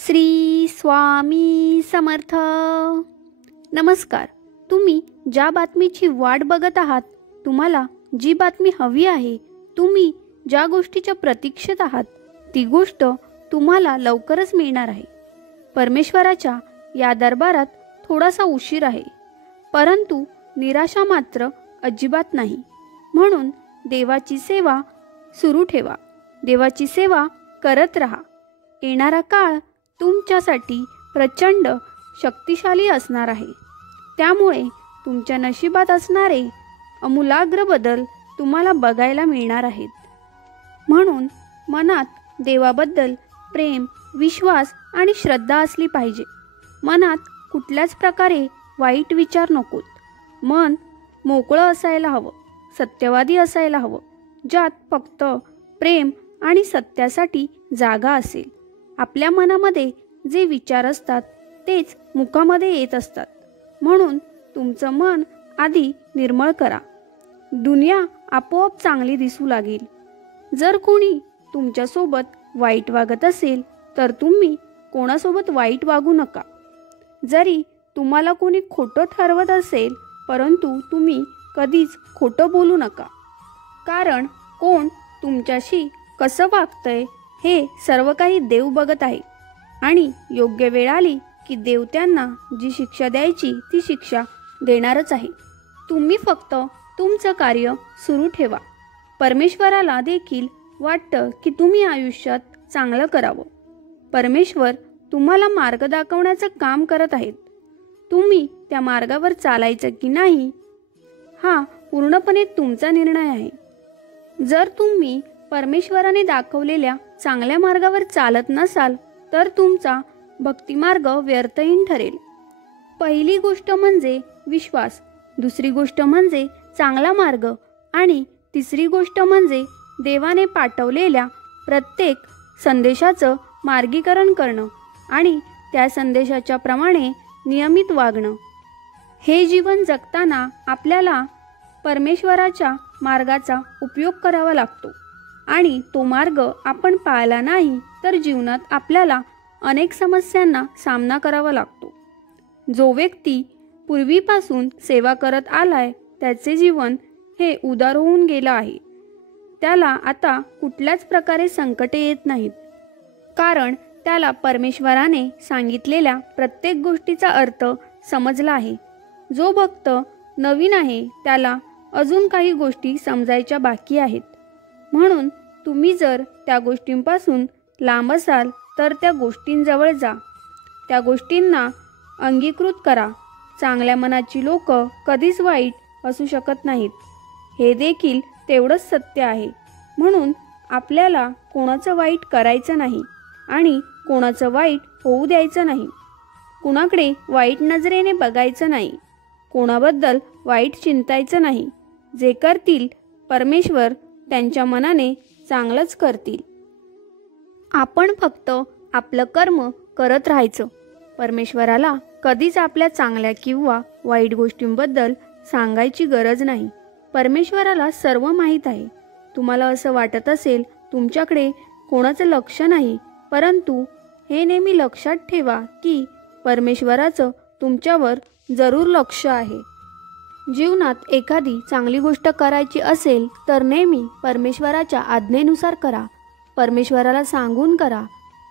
श्री स्वामी समर्थ. नमस्कार. तुम्ही ज्या बातमीची वाट बघत आहात, तुम्हाला जी बातमी हवी आहे, तुम्ही ज्या गोष्टीच्या प्रतीक्षेत आहात, ती गोष्ट तुम्हाला लवकरच मिळणार आहे. परमेश्वराच्या या दरबारात थोडासा उशीर आहे, परंतु निराशा मात्र अजिबात नाही. म्हणून देवाची सेवा सुरू ठेवा, देवाची सेवा करत राहा. येणारा काळ तुमच्यासाठी प्रचंड शक्तिशाली असणार आहे. त्यामुळे तुमच्या नशिबात असणारे आमूलाग्र बदल तुम्हाला बघायला मिळणार आहेत. म्हणून मनात देवाबद्दल प्रेम, विश्वास आणि श्रद्धा असली पाहिजे. मनात कुठल्याच प्रकारे वाईट विचार नकोत. मन मोकळं असायला हवं, सत्यवादी असायला हवं, ज्यात फक्त प्रेम आणि सत्यासाठी जागा असेल. आपल्या मनामध्ये जे विचार असतात तेच मुखामध्ये येत असतात. म्हणून तुमचं मन आधी निर्मळ करा. दुनिया आपोआप चांगली दिसू लागेल. जर कोणी तुमच्यासोबत वाईट वागत असेल तर तुम्ही कोणासोबत वाईट वागू नका. जरी तुम्हाला कोणी खोटं ठरवत असेल, परंतु तुम्ही कधीच खोटं बोलू नका. कारण कोण तुमच्याशी कसं वागतंय हे सर्व काही देव बघत आहे आणि योग्य वेळ आली की देव त्यांना जी शिक्षा द्यायची ती शिक्षा देणारच आहे. तुम्ही फक्त तुमचं कार्य सुरू ठेवा. परमेश्वराला देखील वाटतं की तुम्ही आयुष्यात चांगलं करावं. परमेश्वर तुम्हाला मार्ग दाखवण्याचं काम करत आहेत. तुम्ही त्या मार्गावर चालायचं की नाही हा पूर्णपणे तुमचा निर्णय आहे. जर तुम्ही परमेश्वराने दाखवलेल्या चांगल्या मार्गावर चालत नसाल तर तुमचा भक्तिमार्ग व्यर्थहीन ठरेल. पहिली गोष्ट म्हणजे विश्वास, दुसरी गोष्ट म्हणजे चांगला मार्ग आणि तिसरी गोष्ट म्हणजे देवाने पाठवलेल्या प्रत्येक संदेशाचं मार्गीकरण करणं आणि त्या संदेशाच्या प्रमाणे नियमित वागणं. हे जीवन जगताना आपल्याला परमेश्वराच्या मार्गाचा उपयोग करावा लागतो आणि तो मार्ग आपण पाळला नाही तर जीवनात आपल्याला अनेक समस्यांना सामना करावा लागतो. जो व्यक्ती पूर्वीपासून सेवा करत आलाय त्याचे जीवन हे उदार होऊन गेलं आहे. त्याला आता कुठल्याच प्रकारे संकटे येत नाहीत, कारण त्याला परमेश्वराने सांगितलेल्या प्रत्येक गोष्टीचा अर्थ समजला आहे. जो भक्त नवीन आहे त्याला अजून काही गोष्टी समजायच्या बाकी आहेत. म्हणून तुम्ही जर त्या गोष्टींपासून लांब असाल तर त्या गोष्टींजवळ जा, त्या गोष्टींना अंगीकृत करा. चांगल्या मनाची लोक कधीच वाईट असू शकत नाहीत, हे देखील तेवढंच सत्य आहे. म्हणून आपल्याला कोणाचं वाईट करायचं नाही आणि कोणाचं वाईट होऊ द्यायचं नाही. कुणाकडे वाईट नजरेने बघायचं नाही, कोणाबद्दल वाईट चिंतायचं नाही. जे करतील परमेश्वर त्यांच्या मनाने चांगलंच करतील. आपण फक्त आपलं कर्म करत राहायचं. परमेश्वराला कधीच आपल्या चांगल्या किंवा वाईट गोष्टींबद्दल सांगायची गरज नाही. परमेश्वराला सर्व माहीत आहे. तुम्हाला असं वाटत असेल तुमच्याकडे कोणाचं लक्ष नाही, परंतु हे नेहमी लक्षात ठेवा की परमेश्वराचं तुमच्यावर जरूर लक्ष आहे. जीवनात एखादी चांगली गोष्ट करायची असेल तर नेहमी परमेश्वराच्या आज्ञेनुसार करा. परमेश्वराला सांगून करा.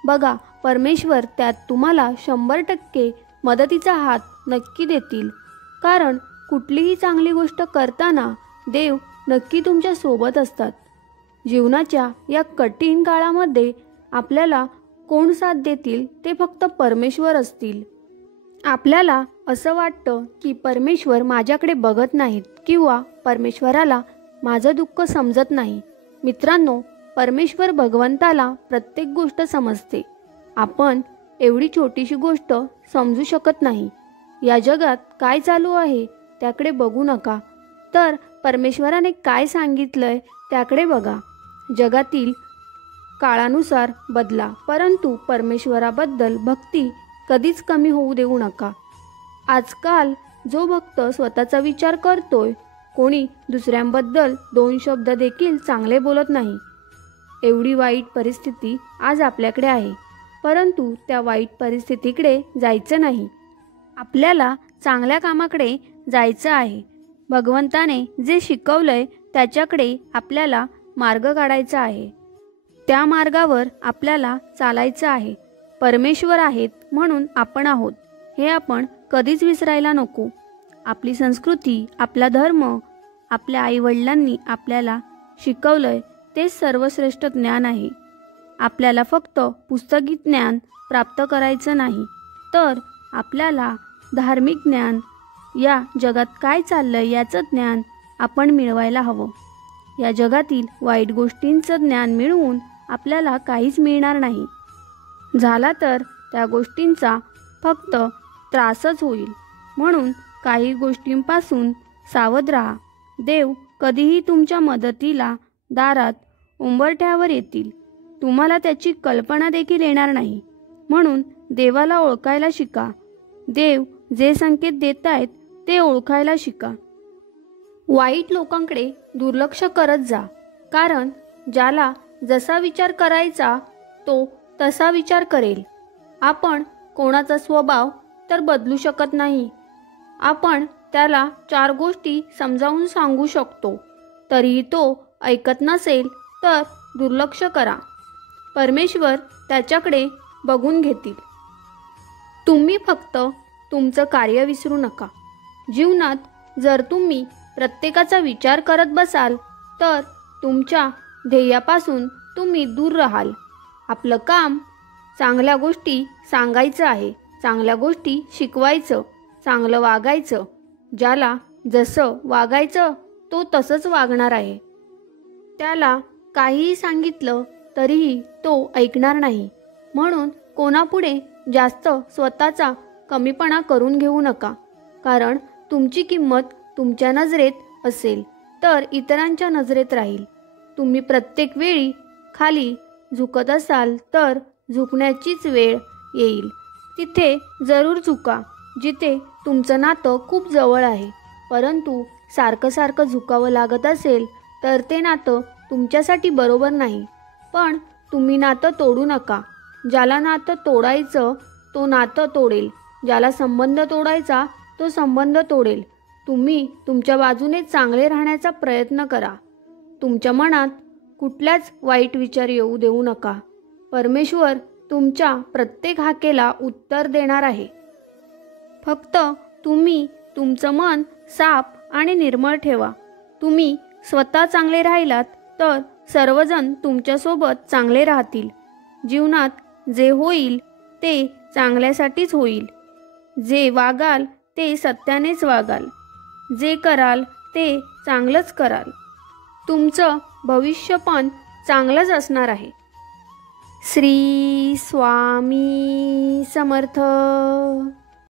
बघा, परमेश्वर त्यात तुम्हाला 100% मदतीचा हात नक्की देतील. कारण कुठलीही चांगली गोष्ट करताना देव नक्की तुमच्या सोबत असतात. जीवनाच्या या कठीण काळामध्ये आपल्याला कोण साथ देतील ते फक्त परमेश्वर असतील. आपल्याला असं वाटतं की परमेश्वर माझ्याकडे बघत नाहीत किंवा परमेश्वराला माझं दुःख समजत नाही. मित्रांनो, परमेश्वर भगवंताला प्रत्येक गोष्ट समजते. आपण एवढी छोटीशी गोष्ट समजू शकत नाही. या जगात काय चालू आहे त्याकडे बघू नका, तर परमेश्वराने काय सांगितलंय त्याकडे बघा. जगातील काळानुसार बदला, परंतु परमेश्वराबद्दल भक्ती कधीच कमी होऊ देऊ नका. आजकाल जो भक्त स्वतःचा विचार करतोय, कोणी दुसऱ्यांबद्दल 2 शब्द देखील चांगले बोलत नाही, एवढी वाईट परिस्थिती आज आपल्याकडे आहे. परंतु त्या वाईट परिस्थितीकडे जायचं नाही. आपल्याला चांगल्या कामाकडे जायचं आहे. भगवंताने जे शिकवलंय त्याच्याकडे आपल्याला मार्ग काढायचा आहे. त्या मार्गावर आपल्याला चालायचं आहे. परमेश्वर आहेत म्हणून आपण आहोत हे आपण कधीच विसरायला नको. आपली संस्कृती, आपला धर्म, आपल्या आईवडिलांनी आपल्याला शिकवलंय तेच सर्वश्रेष्ठ ज्ञान आहे. आपल्याला फक्त पुस्तकी ज्ञान प्राप्त करायचं नाही, तर आपल्याला धार्मिक ज्ञान, या जगात काय चाललंय याचं ज्ञान आपण मिळवायला हवं. या जगातील वाईट गोष्टींचं ज्ञान मिळवून आपल्याला काहीच मिळणार नाही. झाला तर त्या गोष्टींचा फक्त त्रासच होईल. म्हणून काही गोष्टींपासून सावध राहा. देव कधीही तुमच्या मदतीला दारात उंबरठ्यावर येतील. तुम्हाला त्याची कल्पना देखील येणार नाही. म्हणून देवाला ओळखायला शिका. देव जे संकेत देत आहेत ते ओळखायला शिका. वाईट लोकांकडे दुर्लक्ष करत जा, कारण ज्याला जसा विचार करायचा तो तसा विचार करेल. आपण कोणाचा स्वभाव तर बदलू शकत नाही. आपण त्याला 4 गोष्टी समजावून सांगू शकतो, तरीही तो ऐकत नसेल तर दुर्लक्ष करा. परमेश्वर त्याच्याकडे बघून घेतील. तुम्ही फक्त तुमचं कार्य विसरू नका. जीवनात जर तुम्ही प्रत्येकाचा विचार करत बसाल तर तुमच्या ध्येयापासून तुम्ही दूर राहाल. आपलं काम चांगल्या गोष्टी सांगायचं आहे, चांगल्या गोष्टी शिकवायचं, चांगलं वागायचं. ज्याला जसं वागायचं तो तसंच वागणार आहे. त्याला काहीही सांगितलं तरीही तो ऐकणार नाही. म्हणून कोणापुढे जास्त स्वतःचा कमीपणा करून घेऊ नका, कारण तुमची किंमत तुमच्या नजरेत असेल तर इतरांच्या नजरेत राहील. तुम्ही प्रत्येक वेळी खाली झुकत असाल तर झुकण्याचीच वेळ येईल. तिथे जरूर झुका जिथे तुमचं नातं खूप जवळ आहे. परंतु सारखं सारखं झुकावं लागत असेल तर ते नातं तुमच्यासाठी बरोबर नाही. पण तुम्ही नातं तोडू नका. ज्याला नातं तोडायचं तो नातं तोडेल. ज्याला संबंध तोडायचा तो संबंध तोडेल. तुम्ही तुमच्या बाजूने चांगले राहण्याचा प्रयत्न करा. तुमच्या मनात कुठल्याच वाईट विचार येऊ देऊ नका. परमेश्वर तुमच्या प्रत्येक हाकेला उत्तर देणार आहे. फक्त तुम्ही तुमचं मन साफ आणि निर्मळ ठेवा. तुम्ही स्वतः चांगले राहिलात तर सर्वजण तुमच्यासोबत चांगले राहतील. जीवनात जे होईल ते चांगल्यासाठीच होईल. जे वागाल ते सत्यानेच वागाल. जे कराल ते चांगलंच कराल. तुमचं भविष्य पण चांगलंच असणार आहे. श्री स्वामी समर्थ.